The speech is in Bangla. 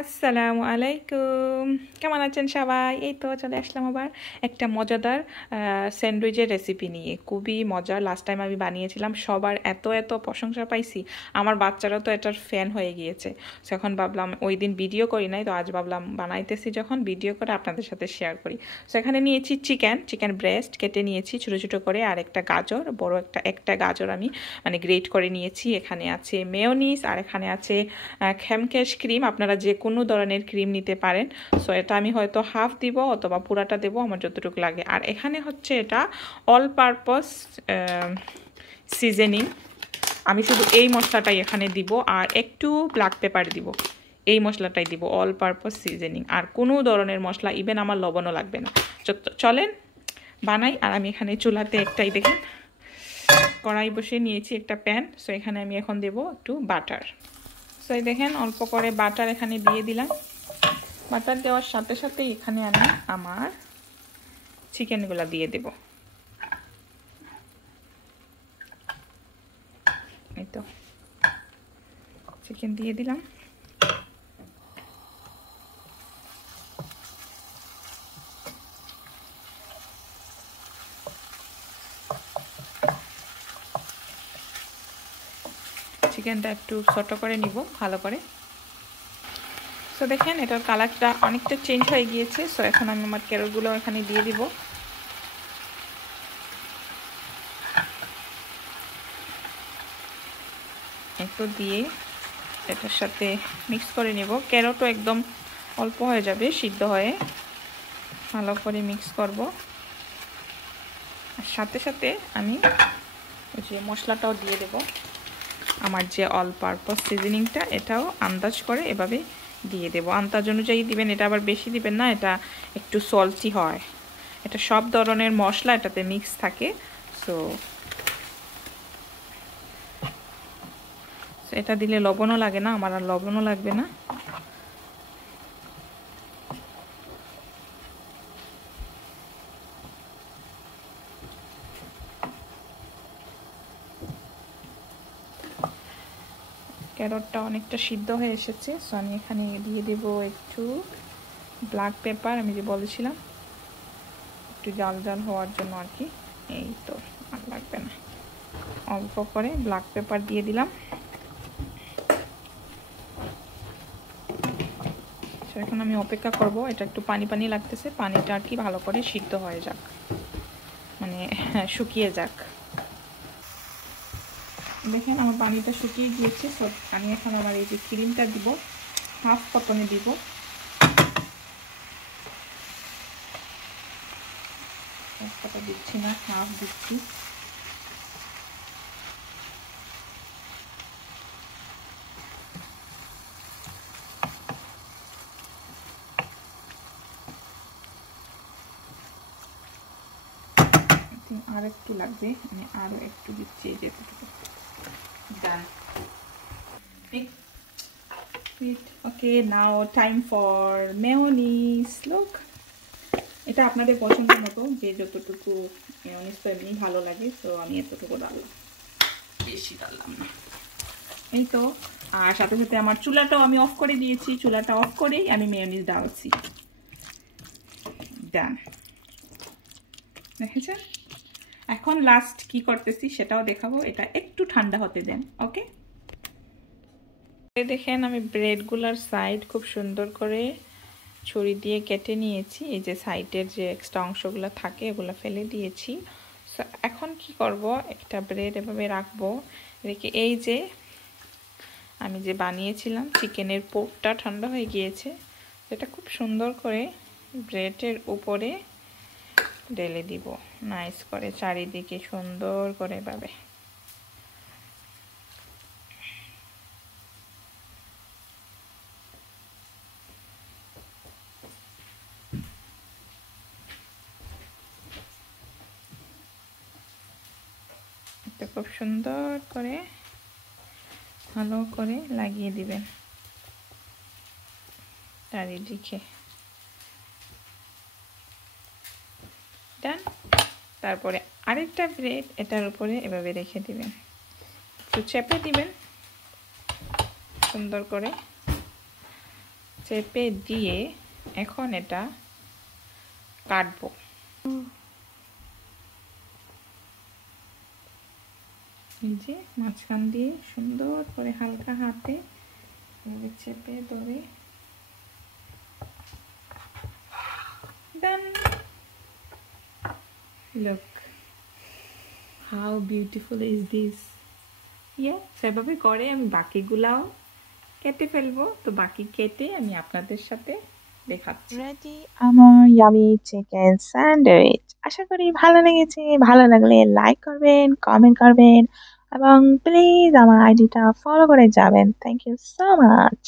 আসসালামু আলাইকুম, কেমন আছেন সবাই? এই তো চলে আসলাম আবার একটা মজাদার স্যান্ডউইচের রেসিপি নিয়ে। খুবই মজার। লাস্ট টাইম আমি বানিয়েছিলাম, সবার এত এত প্রশংসা পাইছি, আমার বাচ্চারা তো এটার ফ্যান হয়ে গিয়েছে। সো এখন ভাবলাম, ওই দিন ভিডিও করি নাই, তো আজ ভাবলাম বানাইতেছি যখন, ভিডিও করে আপনাদের সাথে শেয়ার করি। সো এখানে নিয়েছি চিকেন ব্রেস্ট কেটে নিয়েছি ছোটো ছোটো করে, আর একটা গাজর, বড় একটা গাজর আমি গ্রেট করে নিয়েছি। এখানে আছে মেয়োনিজ, আর এখানে আছে খেমকেশ ক্রিম। আপনারা যে কোনো ধরনের ক্রিম নিতে পারেন। সো এটা আমি হয়তো হাফ দিব অথবা পুরাটা দেবো, আমার যতটুকু লাগে। আর এখানে হচ্ছে এটা অল পারপাস সিজনিং। আমি শুধু এই মশলাটাই এখানে দিব, আর একটু ব্ল্যাক পেপার দিব। এই মশলাটাই দিব, অল পারপাস সিজনিং। আর কোনো ধরনের মশলা, ইভেন আমার লবণও লাগবে না। চলেন বানাই। আর আমি এখানে চুলাতে একটাই দেখেন কড়াই বসে নিয়েছি, একটা প্যান। সো এখানে আমি এখন দেব একটু বাটার। সো এই দেখেন অল্প করে বাটার এখানে দিয়ে দিলাম। বাটার দেওয়ার সাথে সাথে এখানে আমি আমার চিকেনগুলো দিয়ে দেব। এই তো চিকেন দিয়ে দিলাম। চিকেনটা একটু ছোট করে নিব ভালো করে। সো দেখেন এটার কালারটা অনেকটা চেঞ্জ হয়ে গিয়েছে। সো এখন আমি আমার ক্যারটগুলো এখানে দিয়ে দিব। একটু দিয়ে এটার সাথে মিক্স করে নেব। ক্যারটও একদম অল্প হয়ে যাবে সিদ্ধ হয়ে, ভালো করে মিক্স করব। আর সাথে সাথে আমি ওই যে মশলাটাও দিয়ে দেব। আমার যে অল পারপাস সিজনিংটা, এটাও আন্দাজ করে এভাবে দিয়ে দেব। আন্দাজ অনুযায়ী দিবেন, এটা আবার বেশি দিবেন না, এটা একটু সল্টি হয়। এটা সব ধরনের মশলা এটাতে মিক্স থাকে। সো এটা দিলে লবণও লাগে না, আমার আর লবণও লাগবে না। ক্যারটটা অনেকটা সিদ্ধ হয়ে এসেছে। সো আমি এখানে দিয়ে দেব একটু ব্ল্যাক পেপার, আমি যে বলেছিলাম একটু জাল জাল হওয়ার জন্য আর কি। এই তো আর লাগবে না, অল্প করে ব্ল্যাক পেপার দিয়ে দিলাম। এখন আমি অপেক্ষা করব, এটা একটু পানি পানি লাগতেছে, পানিটা আর কি ভালো করে সিদ্ধ হয়ে যাক, শুকিয়ে যাক। দেখেন আমার পানিটা শুকিয়ে গিয়েছে। সব আমি এখন আমার এই যে ক্রিমটা দিব, হাফ কটনে দিব। একটা দিচ্ছি না, হাফ দিচ্ছি। আর একটু লাগবে, আমি আরো একটু দিচ্ছি। যেটুকু ডান। ওকে, নাও টাইম ফর মেয়োনিজ। লুক, এটা আপনাদের পছন্দ মতো, যে যতটুকু মেয়োনিজ তো এমনি ভালো লাগে। তো আমি এতটুকু ডাললাম, বেশি ডাললাম না। এই তো। আর সাথে সাথে আমার চুলাটাও আমি অফ করে দিয়েছি। চুলাটা অফ করেই আমি মেয়োনিজ ডালছি। ডান, দেখেছেন? এখন লাস্ট কি করতেছি সেটাও দেখাবো। এটা একটু ঠান্ডা হতে দেন, ওকে? দেখেন আমি ব্রেডগুলোর সাইড খুব সুন্দর করে ছুরি দিয়ে কেটে নিয়েছি। এই যে সাইডের যে এক্সট্রা অংশগুলো থাকে এগুলো ফেলে দিয়েছি। এখন কি করব, একটা ব্রেড এভাবে রাখবো, রেখে এই যে আমি যে বানিয়েছিলাম চিকেনের পোকটা ঠান্ডা হয়ে গিয়েছে, এটা খুব সুন্দর করে ব্রেডের উপরে ঢেলে দিব, নাইস করে চারিদিকে সুন্দর করে এভাবে। এটা খুব সুন্দর করে ভালো করে লাগিয়ে দিবেন চারিদিকে। ডান। তারপরে আরেকটা ব্রেড এটার উপরে এভাবে রেখে দিবেন, একটু চেপে দিবেন সুন্দর করে। চেপে দিয়ে এখন এটা কাটবো। এই যে মাঝখান দিয়ে সুন্দর করে হালকা হাতে চেপে ধরে done. Look how beautiful is this. সেভাবে করে আমি বাকিগুলাও কেটে ফেলবো। তো বাকি কেটে আমি আপনাদের সাথে দেখাচ্ছি। রেডি আমার ইয়ামি চিকেন স্যান্ডউইচ। আশা করি ভালো লেগেছে। ভালো লাগলে লাইক করবেন, কমেন্ট করবেন এবং প্লিজ আমার আইডিটা ফলো করে যাবেন। Thank you so much.